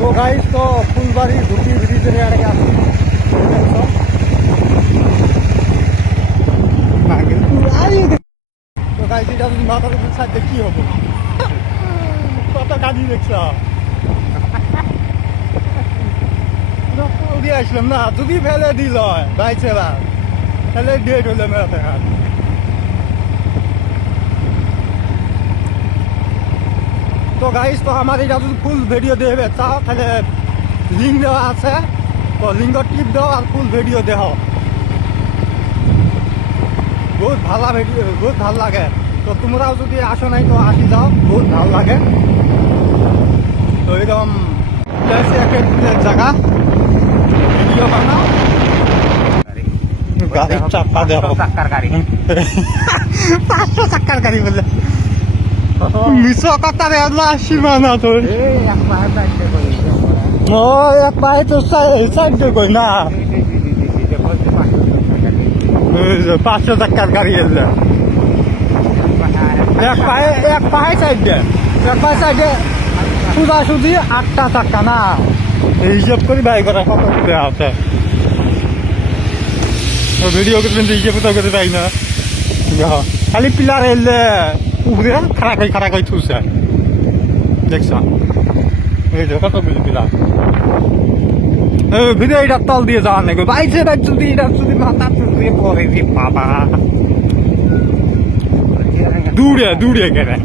তো গাইস তো ফুলবাড়ি ধুতি ব্রিজের আগে আসি না কিন্তু তো গাইস এটা যদি মাথার উপর ছাড়তে কি হবো কত কাজি দেখছ দিয়ে আসলাম না যদি ফেলে দিল গাইছে না তাহলে ডেট হলে মেলা দেখা তো গাইস তো আমার এটা যদি ফুল ভিডিও দেবে চাও তাহলে লিঙ্ক দেওয়া আছে তো লিঙ্কত টিপ দাও আর ফুল ভিডিও দেহ বহুত ভালো ভিডিও বহুত ভাল লাগে তো তোমরাও যদি আসো নাই তো আসি যাও বহুত ভাল লাগে তো এরকম জায়গা ভিডিও বানাও গাড়ির চাক্কা দেহ 500 চাক্কার গাড়ি বলে মিশো কথা রে আল্লাহ সীমানা তোর ও এক পায়ে তো সাইড কই না 500 টাকার গাড়ি এলে এক পায়ে সাইডে সোজাসুজি 8টা চাক্কা না এই হিসাব করি বাই করা কত করে আছে ভিডিও করবেন হিসাব তো করতে পাই না খালি পিলার এলে উপরে খাড়া খাই থুছে দেখছ এই যে কত বুঝি পিলার ভিডিও এটা তল দিয়ে যাওয়া নাকি বাইছে যদি এটা যদি মাথা দিয়ে পরে যে বাবা দূরে গেলে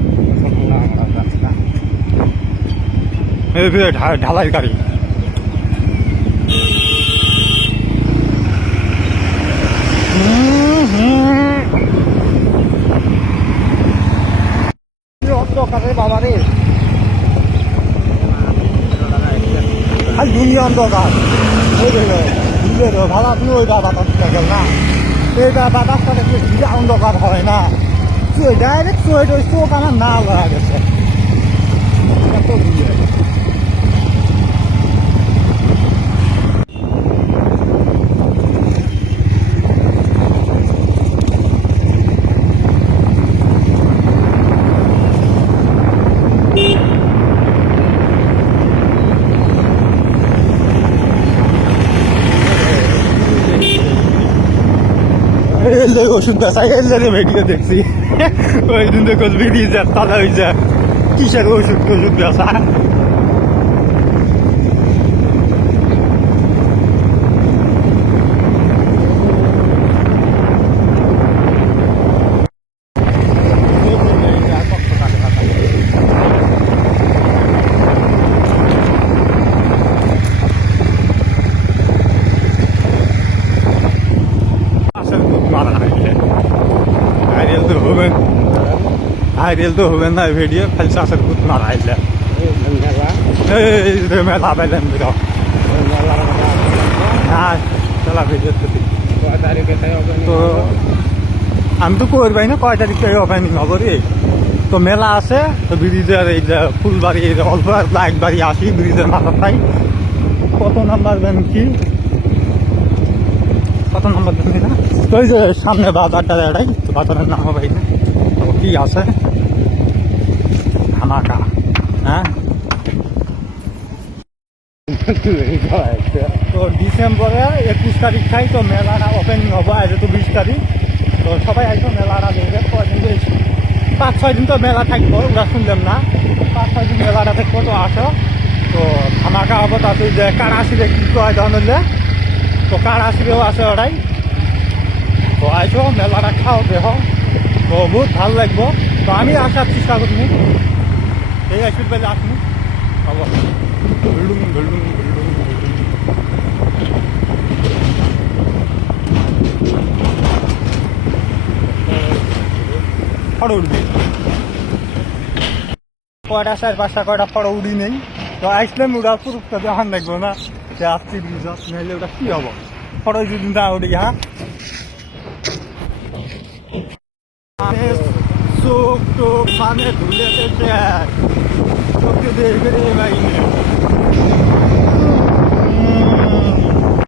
ঢালাই গাড়ি বাবা রে খালি দুনিয়া অন্ধকার ভালো আপনি ওইটা বাতাসটা গেল না এইটা বাতাসটা দেখলে ভিজা অন্ধকার হয় না ডাইরেক্ট চোখ আমার না লাগা গেছে এত ভিজে ওষুধ বেচাই এলে ভিডিও দেখছি ওই দিন দেখো ভিডিও যা তালা হয়ে যায় কিসের ওষুধ বেচা আইডিয়াল তো হবে না ভিডিও খালি চাষের খুব মারা আইলে মেলা পাইলেন হ্যাঁ চলা ভিডিও তো আমি তো করবাই না কয় তারিখ থেকে ওপেনিং হবে তো মেলা আছে তো ব্রিজের এই যে ফুলবাড়ি অল্প একবারই আসি ব্রিজের মাথার তাই কত নাম্বার দেন কি কত নাম্বার দেন না তো ওই যে সামনে বাজারটা এটাই তো বাজারের নাম হবে না তো কি আছে ধামাকা হ্যাঁ তো ডিসেম্বরে 21 তারিখ খাই তো মেলাটা ওপেনিং হবো আজ তো 20 তারিখ তো সবাই আইসো মেলাটা দেখবে কয়দিন 5-6 দিন তো মেলা থাকবো ওরা শুনলাম না 5-6 দিন মেলাটা থাকবো তো আসো তো ধামাকা হবো তাতে যে কারাশিরে কি কয় জানলে তো কারাশিরেও আছে ওরাই তো আইসো মেলাটা খাও দেহ তো বহুত ভাল লাগবো তো আমি আসার চেষ্টা করবো এই আসির বেলা আসবো হব বিল্ডিং ফটো উঠবি কয়টা 4-5টা কয়টা ফটো উঠি নেই তো আসলাম ওরা পুরুষটা দেখান দেখবো না যে আসছি ব্রিজত নাহলে ওটা কি হবো ফটো যদি না উঠি হ্যাঁ চোখ টোক মানে ধুলেতে চোখে দেখবে ভাই